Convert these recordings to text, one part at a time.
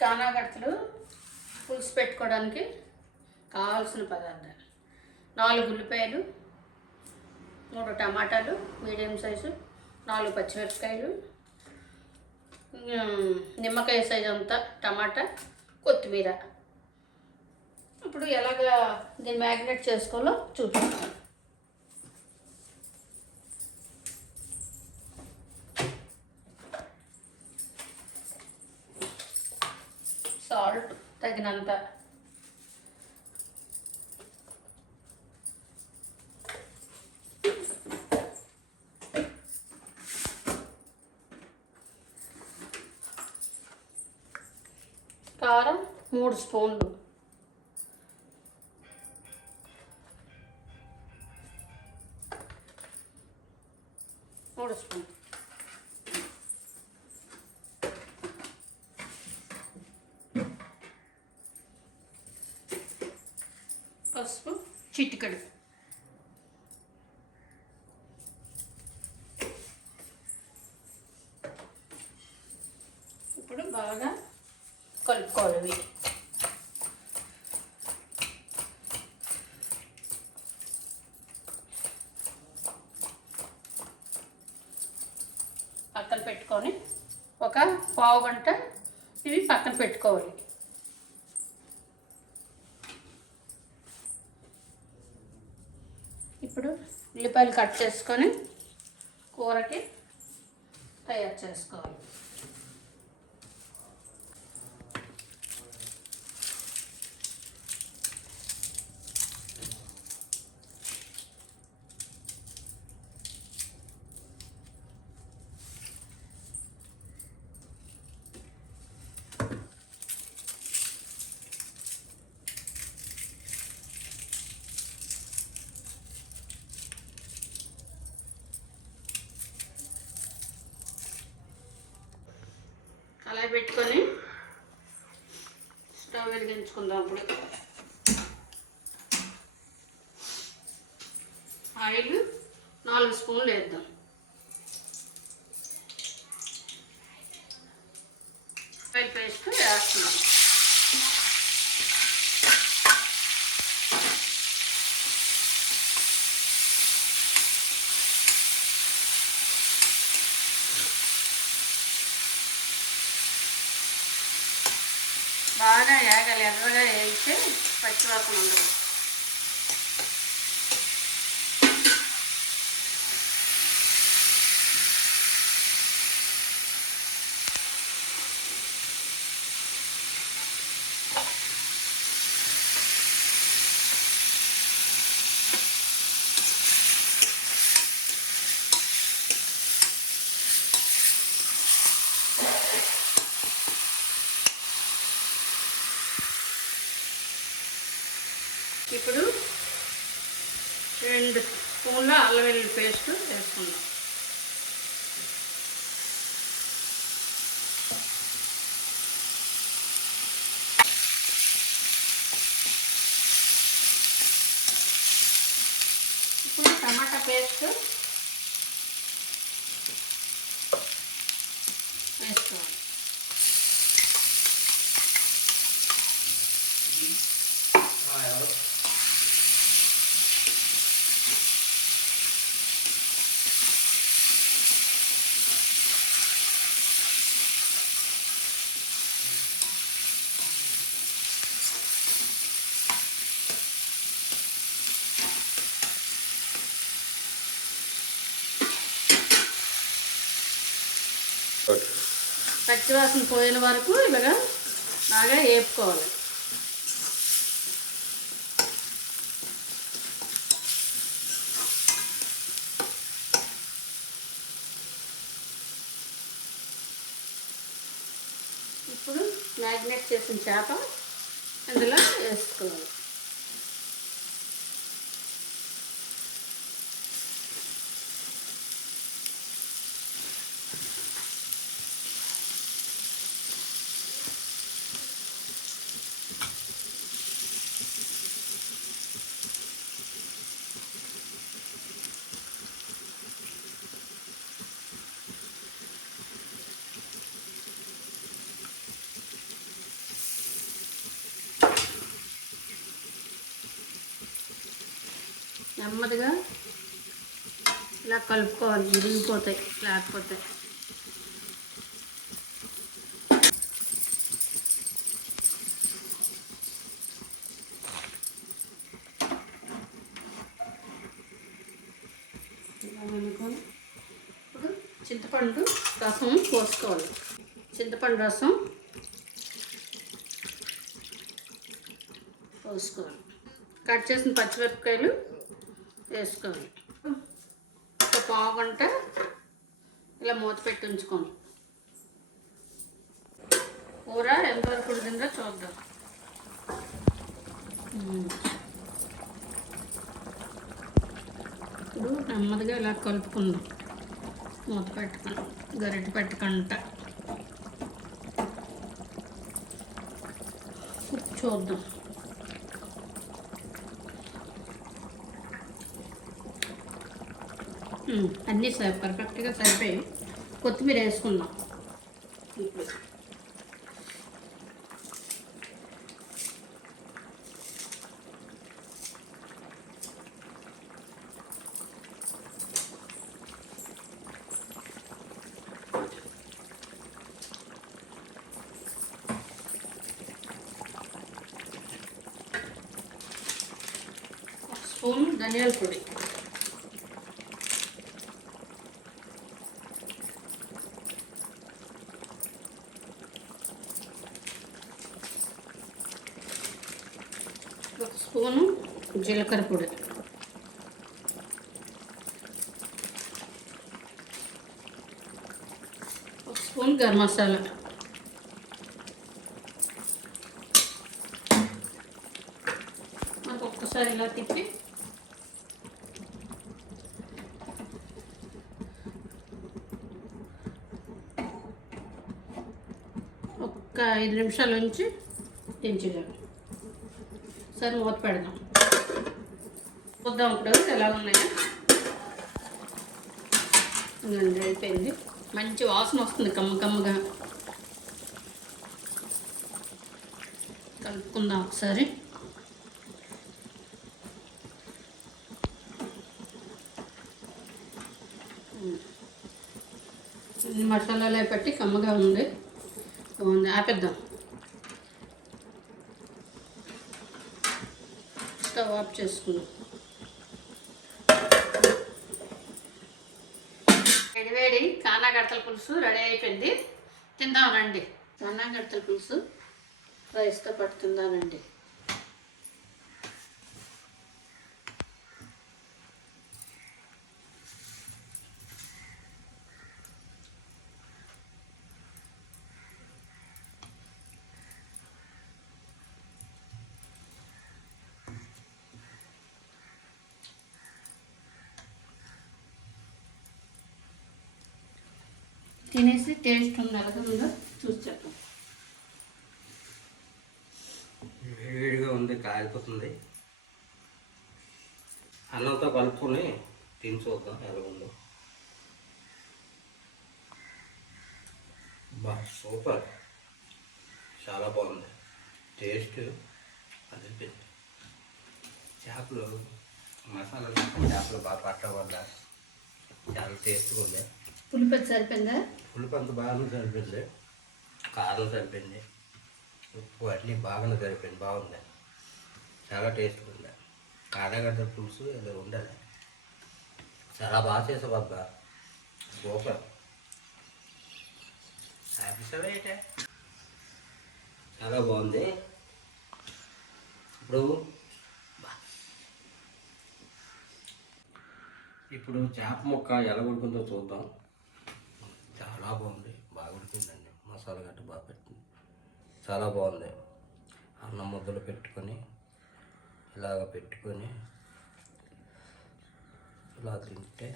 కానాగడతలు పులుసు పెట్టుకోవడానికి కావాల్సిన పదార్థాలు: 4 ఉల్లిపాయలు, 3 టమాటాలు మీడియం సైజు, 4 పచ్చిమిరపకాయలు, నిమ్మకాయ సైజు అంతా టమాటా, కొత్తిమీర. ఇప్పుడు ఎలాగా దీన్ని మ్యాగ్నేట్ చేసుకోవాలో చూపిస్తాను. సాల్ట్ తగినంత, కారం 3 స్పూన్లు, పసుపు చిటికెడు. ఇప్పుడు బాగా కలుపుకోవాలి. పక్కన పెట్టుకొని ఒక పావు గంట ఇవి పక్కన పెట్టుకోవాలి. ఇప్పుడు ఉల్లిపాయలు కట్ చేసుకొని కూరకి తయారు చేసుకోవాలి. అలా పెట్టుకొని స్టవ్ వెలిగించుకుందాం. ఇప్పుడు ఆయిల్ 4 స్పూన్లు వేద్దాం. ఆయిల్ పేస్ట్ వేస్తున్నాం. బాగా ఏగాలి, ఎర్రగా వేస్తే పచ్చివాసన ఉండదు. ఇప్పుడు 2 స్పూన్ల అల్లం వెల్లుల్లి పేస్ట్ వేసుకుందాం. ఇప్పుడు టమాటా పేస్ట్ వేసుకోవాలి. పచ్చివాసన పోయిన వరకు ఇలాగా బాగా వేపుకోవాలి. ఇప్పుడు మ్యాగ్నేట్ చేసిన చేప అందులో వేసుకోవాలి. నెమ్మదిగా ఇలా కలుపుకోవాలి, విరిగిపోతాయి లేకపోతే. ఇలా అనుకొని ఇప్పుడు చింతపండు రసం పోసుకోవాలి. చింతపండు రసం పోసుకోవాలి. కట్ చేసిన పచ్చిమిరపకాయలు వేసుకోవాలి. ఒక పావు గంట ఇలా మూత పెట్టి ఉంచుకోండి. కూర ఎంతవరకు ఉడికిందో చూద్దాం. ఇప్పుడు నెమ్మదిగా ఇలా కలుపుకుందాం, మూత పెట్టుకుని గరిటె పెట్టుకుంటా చూద్దాం. అన్నీ పర్ఫెక్ట్గా సరిపోయి కొత్తిమీర వేసుకుందాం. ఇప్పుడు స్పూన్ ధనియాల పొడి, ఒక స్పూను జీలకర్ర పొడి, ఒక స్పూన్ గరం మసాలా, మనకు ఒక్కసారి ఇలా తిప్పి ఒక 5 నిమిషాల నుంచి దించేయాలి. సరే మూత పెడదాం, చూద్దాం ఇప్పుడు ఎలా ఉన్నాయో. అయిపోయింది, మంచి వాసన వస్తుంది కమ్మగా. కలుపుకుందాం ఒకసారి. మసాలాలు పెట్టి కమ్మగా ఉంది, బాగుంది. ఆపేద్దాం, స్టవ్ ఆఫ్ చేసుకుందాం. వేడి కానా గడతల పులుసు రెడీ అయిపోయింది. తిందాం రండి. కానా గడతల పులుసు రైస్తో పాటు తిందానండి. తినేసి టేస్ట్ ఉంది ఎలాగుందో చూసి చెప్పండి. వేడిగా ఉంది, కాలిపోతుంది. అన్నంతో కలుపుకొని తిని చూద్దాం ఎలాగుందో. సూపర్, చాలా బాగుంది. టేస్ట్ అదిరిపోయింది. చేపలు మసాలా చేపలు బాగా పట్టడం వల్ల చాలా టేస్ట్గా ఉంది. పులుపు సరిపోయిందా? పులుపు అంత బాగానే సరిపోయింది, కారం సరిపోయింది, ఉప్పు అన్నీ బాగానే సరిపోయింది. బాగుంది, చాలా టేస్ట్గా ఉంది. కాడగడ్డ పులుసు ఇలా ఉండాలి. చాలా బాగా చేసావు అబ్బా, సూపర్. హ్యాపీ, చాలా బాగుంది. ఇప్పుడు చేప ముక్క ఎలా ఉడుకుందో చూద్దాం. చాలా బాగుంది, బాగా ఉడికిందండి. మసాలా గట్ట బాగా పెట్టింది, చాలా బాగుంది. అన్నం ముద్దలు పెట్టుకొని ఇలాగ పెట్టుకొని ఇలా తింటే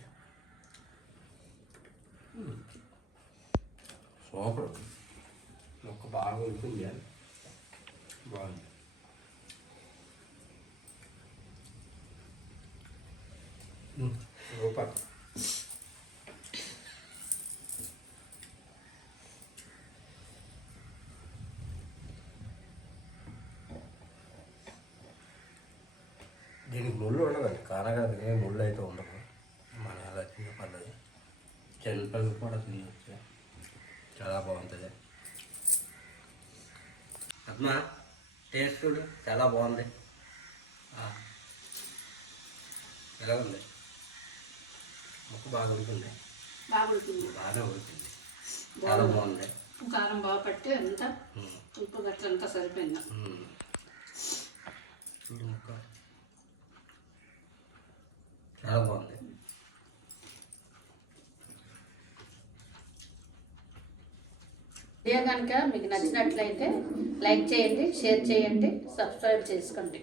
సూపర్. ముక్క బాగా ఉడికింది, బాగుంది. సూపర్. దీనికి ముళ్ళు ఉండదండి, కానగడతకి ముళ్ళు అయితే ఉండదు. మన ఎలా చిన్న పద్ధతి చెనపల్లి కూడా తినవచ్చు, చాలా బాగుంటుంది. అమ్మా టేస్ట్ చూడు, చాలా బాగుంది. ఎలా ఉంది? ముక్క బాగా ఉడుకుంది, బాగా ఉడికింది, బాగా ఉడికింది, చాలా బాగుంది. కారం బాగా పట్టి అంతా ఉప్పు గట్ల అంతా సరిపోయింది. చూడు ముక్క చాలా బాగుంది. వీడియో కనుక మీకు నచ్చినట్లయితే లైక్ చేయండి, షేర్ చేయండి, సబ్స్క్రైబ్ చేసుకోండి.